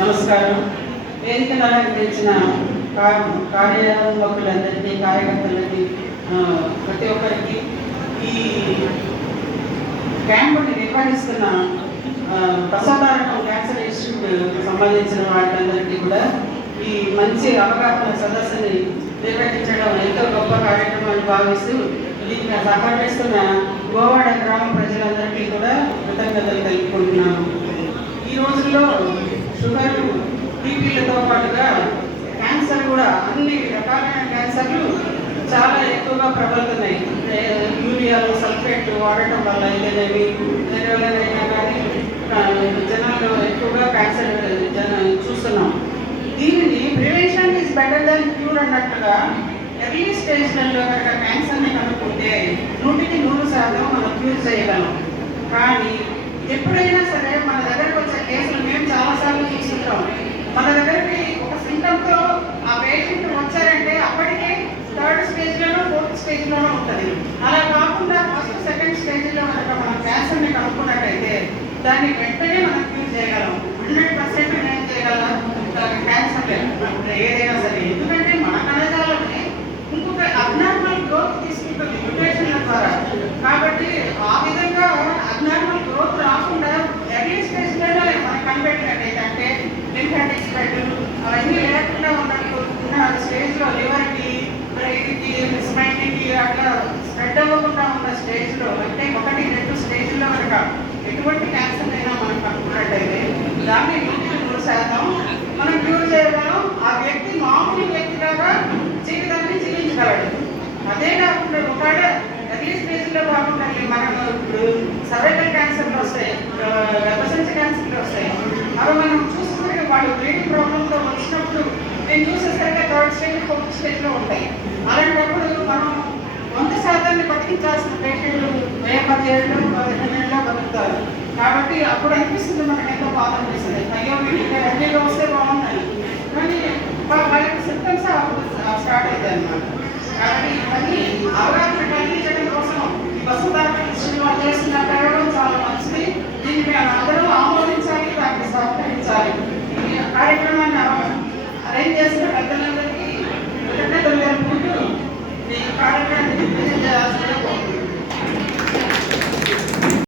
నమస్కారం. వేదికను అలంకరించిన కార్యవర్గులందరికీ, కార్యకర్తలకి, ప్రతి ఒక్కరికి ఈ క్యాంపుని నిర్వహిస్తున్న ప్రసాదారకం క్యాన్సర్ ఇన్స్టిట్యూట్ సంబంధించిన వాళ్ళందరికీ కూడా ఈ మంచి అవగాహన సదస్సుని నిర్వహించడం ఎంతో గొప్ప కార్యక్రమాన్ని భావిస్తూ దీనికి సహకరిస్తున్న గోవాడ గ్రామ ప్రజలందరికీ కూడా కృతజ్ఞతలు తెలుపుకుంటున్నాను. ఈ రోజుల్లో షుగర్, బీపీలతో పాటుగా క్యాన్సర్ కూడా అన్ని రకాలైన క్యాన్సర్లు చాలా ఎక్కువగా ప్రబలుతున్నాయి. యూరియాలు, సల్ఫేట్ వాడటం వల్ల అయితేనేవి, దేనివల్లనైనా కానీ జనాలు ఎక్కువగా క్యాన్సర్ చూస్తున్నాం. దీనిని prevention is better than cure అన్నట్టుగా ఎర్లీ స్టేజ్లలో కనుక క్యాన్సర్ని కనుక్కుంటే 100% మనం క్యూర్ చేయగలం. కానీ ఎప్పుడైనా సరే మన దగ్గరకు వచ్చే కేసులు మేము చాలాసార్లు చూస్తుంటాం. మన దగ్గరికి ఒక సింటమ్తో ఆ పేషెంట్ వచ్చారంటే అప్పటికే 3rd స్టేజ్లోనో 4th స్టేజ్లోనో ఉంటుంది. అలా కాకుండా 1st, 2nd స్టేజ్లో కనుక మనం క్యాన్సర్ని కనుక్కున్నట్టయితే దాన్ని వెంటనే మనం క్యూర్ చేయగలం. 100% నేను చేయగలం క్యాన్సర్ ఏదైనా సరే. ఎందుకంటే మన కణజాలమే ఇంకొక అబ్నార్మల్ గ్రోత్ తీసుకుంటుంది న్యూట్రిషన్ల ద్వారా. కాబట్టి ఆ విధంగా అబ్నార్మల్ గ్రోత్ రాకుండా ఎర్లీ స్టేజ్లోనే మనం కనిపెట్టినట్టయితే, అంటే లింఫాటిక్ స్ప్రెడ్ అవన్నీ లేకుండా ఉన్న స్టేజ్లో, లివర్కి, బ్రెయిన్కి, స్మైన్కి అట్లా స్ప్రెడ్ అవ్వకుండా ఉన్న స్టేజ్లో, అంటే 1, 2 స్టేజ్లో కనుక ఎటువంటి క్యాన్సర్ అయినా మనం కనుక్కున్నట్టయితే దాన్ని 100% మనం క్యూర్ చేయగలం. ఆ వ్యక్తి మామూలు వ్యక్తిలాగా జీవితాన్ని జీవించగలడు. అదే కాకుండా ఒకవేళ ఎర్లీ స్టేజ్లో కాకుండా మనం ఇప్పుడు సర్వైకల్ క్యాన్సర్లు వస్తాయి, గర్భసంచి క్యాన్సర్లు వస్తాయి. అవి మనం చూసుకుంటే వాళ్ళు బ్రీడింగ్ ప్రాబ్లంతో వచ్చినప్పుడు నేను చూసేసరికి 3rd స్టేజ్, 4th స్టేజ్లో ఉంటాయి. అలాంటప్పుడు మనం 100% బతికించాల్సిన పేషెంట్లు 10 ఏళ్ళు, 15 ఏళ్ళలో బతుకుతారు. కాబట్టి అప్పుడు అనిపిస్తుంది, మనకు ఎంతో బాధ అనిపిస్తుంది, అయ్యో వీటికి ఎర్లీగా వస్తే బాగున్నాయి, కానీ వాళ్ళకి సిమ్టమ్స్ స్టార్ట్ అవుతాయి అన్నమాట. కాబట్టి ఇవన్నీ అవగాహన కలిగించడం కోసం ఈ వాళ్ళు చేస్తున్న ప్రయోగం చాలా మంచిది. దీన్ని మేము అందరూ ఆమోదించాలి, దాన్ని సహకరించాలి. ఈ కార్యక్రమాన్ని అరేంజ్ చేసిన పెద్దలందరికీ కృతజ్ఞతలు తెలుపుకుంటూ ఈ కార్యక్రమాన్ని